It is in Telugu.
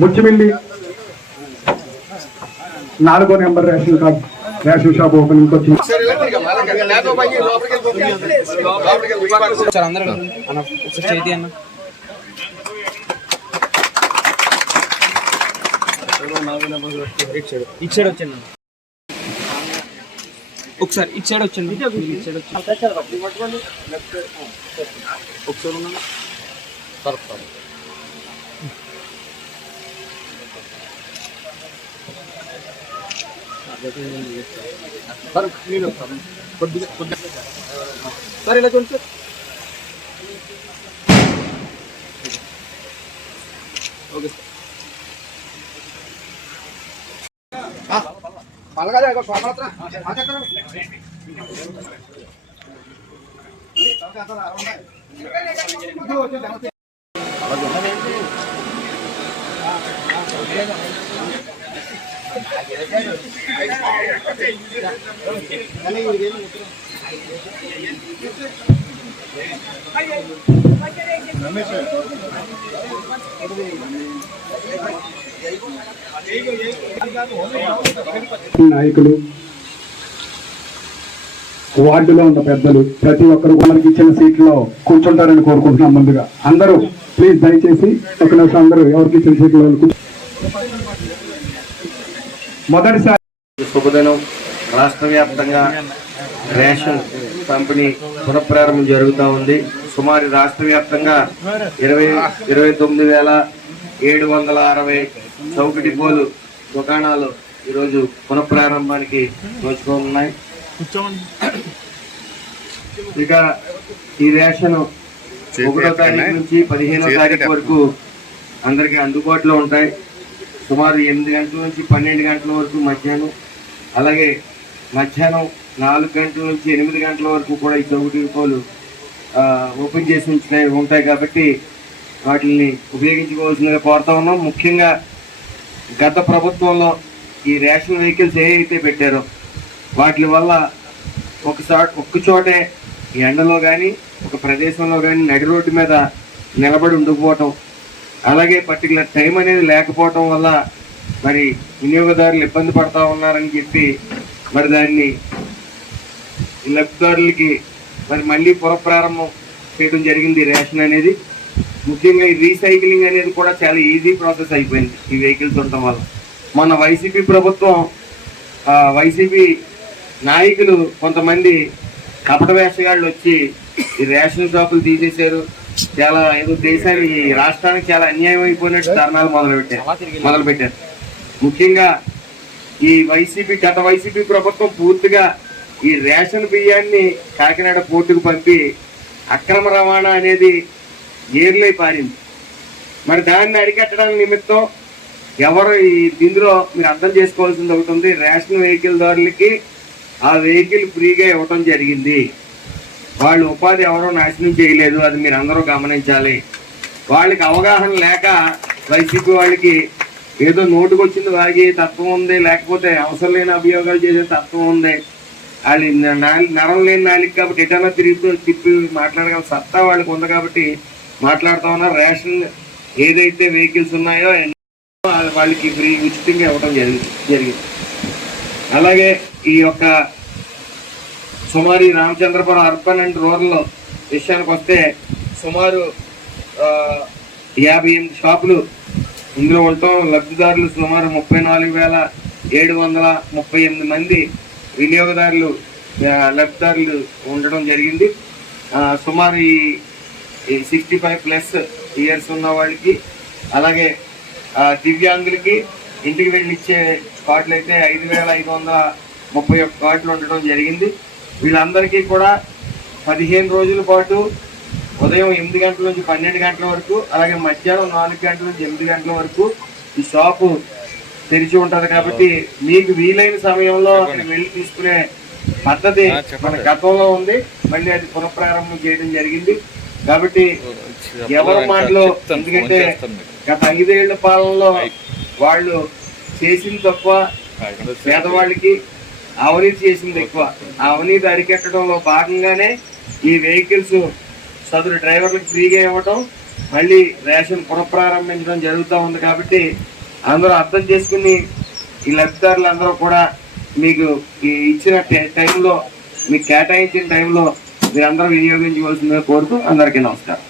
ముచ్చిమిల్లి 4వ నెంబర్ రేషన్ షాప్ ఓపెనింగ్ వచ్చింది. ఇచ్చాడు వచ్చింది ఒకసారి ఇచ్చాడు వచ్చింది ఒకసారి సార్ ఇలా చూడండి సార్. Okay sir. నాయకులు, వార్డులో ఉన్న పెద్దలు ప్రతి ఒక్కరు వాళ్ళకి ఇచ్చిన సీట్లో కూర్చుంటారని కోరుకుంటున్నాం. ముందుగా అందరూ ప్లీజ్ దయచేసి ఒక నిమిషం అందరూ ఎవరికి ఇచ్చిన సీట్లో మొదటిసారి శుభదినం. రాష్ట్ర వ్యాప్తంగా రేషన్ పంపిణీ పునఃప్రారంభం జరుగుతూ ఉంది. సుమారు రాష్ట్ర వ్యాప్తంగా 29,760 చౌక డిపోలు దుకాణాలు ఈరోజు పునఃప్రారంభానికి నోచుకోనున్నాయి. ఇక ఈ రేషన్ 1వ తారీఖు నుంచి 15వ తారీఖు వరకు అందరికీ అందుబాటులో ఉంటాయి. సుమారు 8 గంటల నుంచి 12 గంటల వరకు మధ్యాహ్నం, అలాగే మధ్యాహ్నం 4 గంటల నుంచి 8 గంటల వరకు కూడా ఈ చౌక డిపోలు ఓపెన్ చేసి ఉంటాయి కాబట్టి వాటిని ఉపయోగించుకోవాల్సిందిగా కోరుతా ఉన్నాం. ముఖ్యంగా గత ప్రభుత్వంలో ఈ రేషన్ వెహికల్స్ ఏవైతే పెట్టారో వాటి వల్ల ఒక్క చోటే ఎండలో కానీ ఒక ప్రదేశంలో కానీ నడి రోడ్డు మీద నిలబడి ఉండిపోవటం, అలాగే పర్టికులర్ టైం అనేది లేకపోవటం వల్ల మరి వినియోగదారులు ఇబ్బంది పడతా ఉన్నారని చెప్పి మరి దాన్ని లబ్ధిదారులకి మరి మళ్ళీ పునఃప్రారంభం చేయడం జరిగింది. రేషన్ అనేది ముఖ్యంగా ఈ రీసైక్లింగ్ అనేది కూడా చాలా ఈజీ ప్రాసెస్ అయిపోయింది ఈ వెహికల్స్ ఉండటం వల్ల. మన వైసీపీ ప్రభుత్వం, వైసీపీ నాయకులు కొంతమంది కపట వేషగాళ్ళు వచ్చి ఈ రేషన్ షాపులు తీసేశారు, చాలా ఏదో దేశానికి రాష్ట్రానికి చాలా అన్యాయం అయిపోయినట్టు ధర్నాలు మొదలుపెట్టారు. ముఖ్యంగా ఈ గత వైసీపీ ప్రభుత్వం పూర్తిగా ఈ రేషన్ బియ్యాన్ని కాకినాడ పోర్టుకు పంపి అక్రమ రవాణా అనేది ఏర్లై పారింది. మరి దాన్ని అరికట్టడానికి నిమిత్తం ఇందులో మీరు అర్థం చేసుకోవాల్సింది ఒకటి ఉంది. రేషన్ వెహికల్ దారులకి ఆ వెహికల్ ఫ్రీగా ఇవ్వటం జరిగింది. వాళ్ళు ఉపాధి ఎవరో నాశనం చేయలేదు, అది మీరు అందరూ గమనించాలి. వాళ్ళకి అవగాహన లేక వైసీపీ వాళ్ళకి ఏదో నోటుకొచ్చింది వాగే తత్వం ఉంది, లేకపోతే అవసరం లేని అభియోగాలు చేసే తత్వం ఉంది. వాళ్ళు నరం లేని నాలికి కాబట్టి ఎటైనా తిప్పి మాట్లాడగల సత్తా వాళ్ళకి ఉంది కాబట్టి మాట్లాడుతూ ఉన్నారు. రేషన్ ఏదైతే వెహికల్స్ ఉన్నాయో వాళ్ళకి ఫ్రీ ఉచితంగా ఇవ్వడం జరిగింది. అలాగే ఈ యొక్క సుమారు రామచంద్రపురం అర్బన్ అండ్ రూరల్ విషయానికి వస్తే సుమారు 58 షాపులు ఇందులో ఉండటం, లబ్ధిదారులు సుమారు 34,738 మంది వినియోగదారులు లబ్ధిదారులు ఉండడం జరిగింది. సుమారు ఈ 65+ ఇయర్స్ ఉన్న వాళ్ళకి, అలాగే దివ్యాంగులకి ఇంటికి వెళ్ళి ఇచ్చే కార్డులు అయితే 5,531 కార్డులు ఉండడం జరిగింది. వీళ్ళందరికీ కూడా 15 రోజుల పాటు ఉదయం 8 గంటల నుంచి 12 గంటల వరకు, అలాగే మధ్యాహ్నం 4 గంటల నుంచి 8 గంటల వరకు ఈ షాపు తెరిచి ఉంటుంది. కాబట్టి మీకు వీలైన సమయంలో వెళ్ళి తీసుకునే పద్ధతి మన గతంలో ఉంది, మళ్ళీ అది పునఃప్రారంభం చేయడం జరిగింది. కాబట్టి ఎవరి మాటలో, ఎందుకంటే గత 5 ఏళ్ల పాలనలో వాళ్ళు చేసింది తక్కువ, పేదవాళ్ళకి అవినీతి చేసింది ఎక్కువ. ఆ అవినీతి అరికట్టడంలో భాగంగానే ఈ వెహికల్స్ సదరు డ్రైవర్లకు ఫ్రీగా ఇవ్వటం, మళ్ళీ రేషన్ పునఃప్రారంభించడం జరుగుతూ ఉంది. కాబట్టి అందరూ అర్థం చేసుకుని ఈ లబ్ధిదారులు అందరూ కూడా మీకు ఈ ఇచ్చిన టైంలో, మీకు కేటాయించిన టైంలో మీరందరూ వినియోగించవలసిందిగా కోరుతూ అందరికీ నమస్కారం.